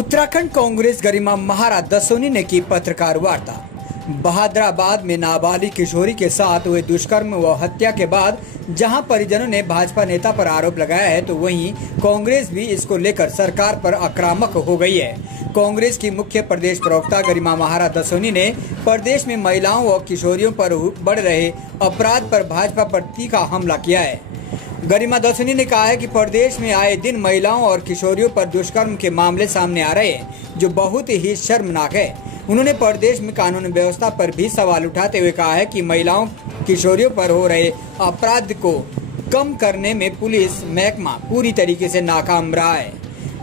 उत्तराखंड कांग्रेस गरिमा महाराज दसोनी ने की पत्रकार वार्ता। बहादुराबाद में नाबालिग किशोरी के साथ हुए दुष्कर्म व हत्या के बाद जहां परिजनों ने भाजपा नेता पर आरोप लगाया है, तो वहीं कांग्रेस भी इसको लेकर सरकार पर आक्रामक हो गई है। कांग्रेस की मुख्य प्रदेश प्रवक्ता गरिमा महाराज दसोनी ने प्रदेश में महिलाओं व किशोरियों पर बढ़ रहे अपराध पर भाजपा पर तीखा हमला किया है। गरिमा दसोनी ने कहा है कि प्रदेश में आए दिन महिलाओं और किशोरियों पर दुष्कर्म के मामले सामने आ रहे हैं, जो बहुत ही शर्मनाक है। उन्होंने प्रदेश में कानून व्यवस्था पर भी सवाल उठाते हुए कहा है कि महिलाओं किशोरियों पर हो रहे अपराध को कम करने में पुलिस महकमा पूरी तरीके से नाकाम रहा है,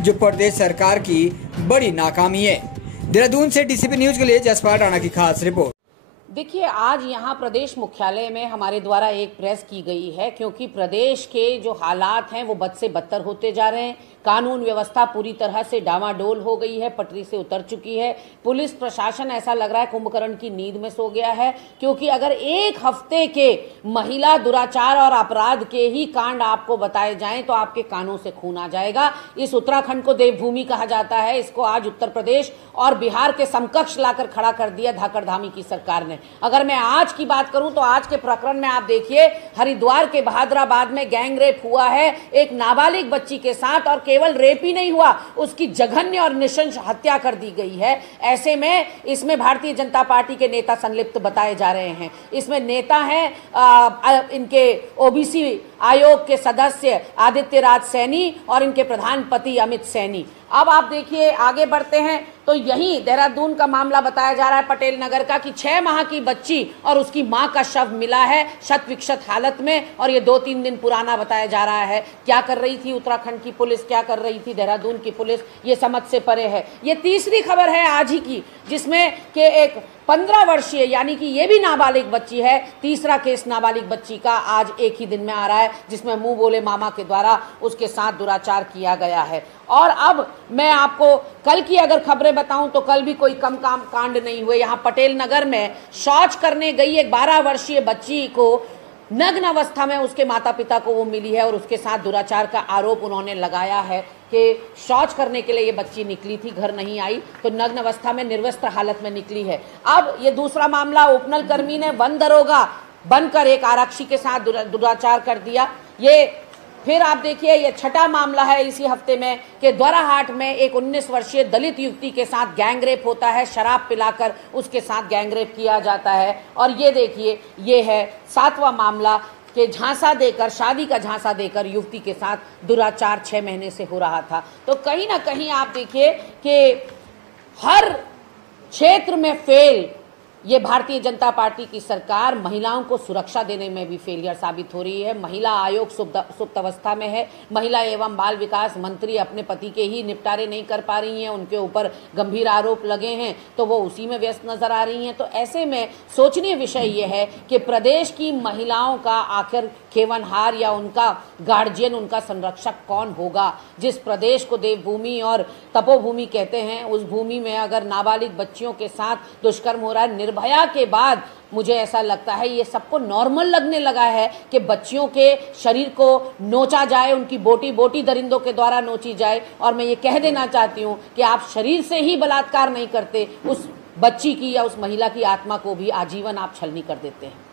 जो प्रदेश सरकार की बड़ी नाकामी है। देहरादून से डीसीपी न्यूज के लिए जसपाल राणा की खास रिपोर्ट। देखिए, आज यहाँ प्रदेश मुख्यालय में हमारे द्वारा एक प्रेस की गई है, क्योंकि प्रदेश के जो हालात हैं वो बद से बदतर होते जा रहे हैं। कानून व्यवस्था पूरी तरह से डामाडोल हो गई है, पटरी से उतर चुकी है। पुलिस प्रशासन ऐसा लग रहा है कुंभकर्ण की नींद में सो गया है, क्योंकि अगर एक हफ्ते के महिला दुराचार और अपराध के ही कांड आपको बताए जाएं तो आपके कानों से खून आ जाएगा। इस उत्तराखंड को देवभूमि कहा जाता है, इसको आज उत्तर प्रदेश और बिहार के समकक्ष लाकर खड़ा कर दिया धाकड़ धामी की सरकार ने। अगर मैं आज की बात करूं तो आज के प्रकरण में आप देखिए, हरिद्वार के बहादुराबाद में गैंग रेप हुआ है एक नाबालिग बच्ची के साथ, और केवल रेप ही नहीं हुआ, उसकी जघन्य और नृशंस हत्या कर दी गई है। ऐसे में इसमें भारतीय जनता पार्टी के नेता संलिप्त बताए जा रहे हैं। इसमें नेता हैं इनके ओबीसी आयोग के सदस्य आदित्य राज सैनी और इनके प्रधानपति अमित सैनी। अब आप देखिए, आगे बढ़ते हैं तो यही देहरादून का मामला बताया जा रहा है पटेल नगर का, कि 6 माह की बच्ची और उसकी मां का शव मिला है शत विक्षत हालत में, और ये 2-3 दिन पुराना बताया जा रहा है। क्या कर रही थी उत्तराखंड की पुलिस, क्या कर रही थी देहरादून की पुलिस, ये समझ से परे है। ये तीसरी खबर है आज ही की, जिसमें कि एक 15 वर्षीय यानी कि ये भी नाबालिग बच्ची है, तीसरा केस नाबालिग बच्ची का आज एक ही दिन में आ रहा है, जिसमें मुंह बोले मामा के द्वारा उसके साथ दुराचार किया गया है। और अब मैं आपको कल की अगर खबरें बताऊं तो कल भी कोई कम काम कांड नहीं हुए। यहाँ पटेल नगर में शौच करने गई एक 12 वर्षीय बच्ची को नग्न अवस्था में उसके माता पिता को वो मिली है, और उसके साथ दुराचार का आरोप उन्होंने लगाया है कि शौच करने के लिए ये बच्ची निकली थी, घर नहीं आई, तो नग्न अवस्था में निर्वस्त्र हालत में निकली है। अब ये दूसरा मामला, उपनल कर्मी ने वन दरोगा बनकर एक आरक्षी के साथ दुराचार कर दिया। ये फिर आप देखिए, ये छठा मामला है इसी हफ्ते में कि द्वाराहाट में एक 19 वर्षीय दलित युवती के साथ गैंगरेप होता है, शराब पिलाकर उसके साथ गैंगरेप किया जाता है। और ये देखिए, ये है 7वां मामला कि झांसा देकर, शादी का झांसा देकर युवती के साथ दुराचार 6 महीने से हो रहा था। तो कहीं ना कहीं आप देखिए कि हर क्षेत्र में फेल ये भारतीय जनता पार्टी की सरकार महिलाओं को सुरक्षा देने में भी फेलियर साबित हो रही है। महिला आयोग सुप्त अवस्था में है। महिला एवं बाल विकास मंत्री अपने पति के ही निपटारे नहीं कर पा रही हैं, उनके ऊपर गंभीर आरोप लगे हैं तो वो उसी में व्यस्त नजर आ रही हैं। तो ऐसे में सोचनीय विषय ये है कि प्रदेश की महिलाओं का आखिर खेवनहार या उनका गार्जियन, उनका संरक्षक कौन होगा। जिस प्रदेश को देवभूमि और तपोभूमि कहते हैं, उस भूमि में अगर नाबालिग बच्चियों के साथ दुष्कर्म हो रहा है, निर्भया के बाद मुझे ऐसा लगता है ये सबको नॉर्मल लगने लगा है कि बच्चियों के शरीर को नोचा जाए, उनकी बोटी बोटी दरिंदों के द्वारा नोची जाए। और मैं ये कह देना चाहती हूँ कि आप शरीर से ही बलात्कार नहीं करते, उस बच्ची की या उस महिला की आत्मा को भी आजीवन आप छलनी कर देते हैं।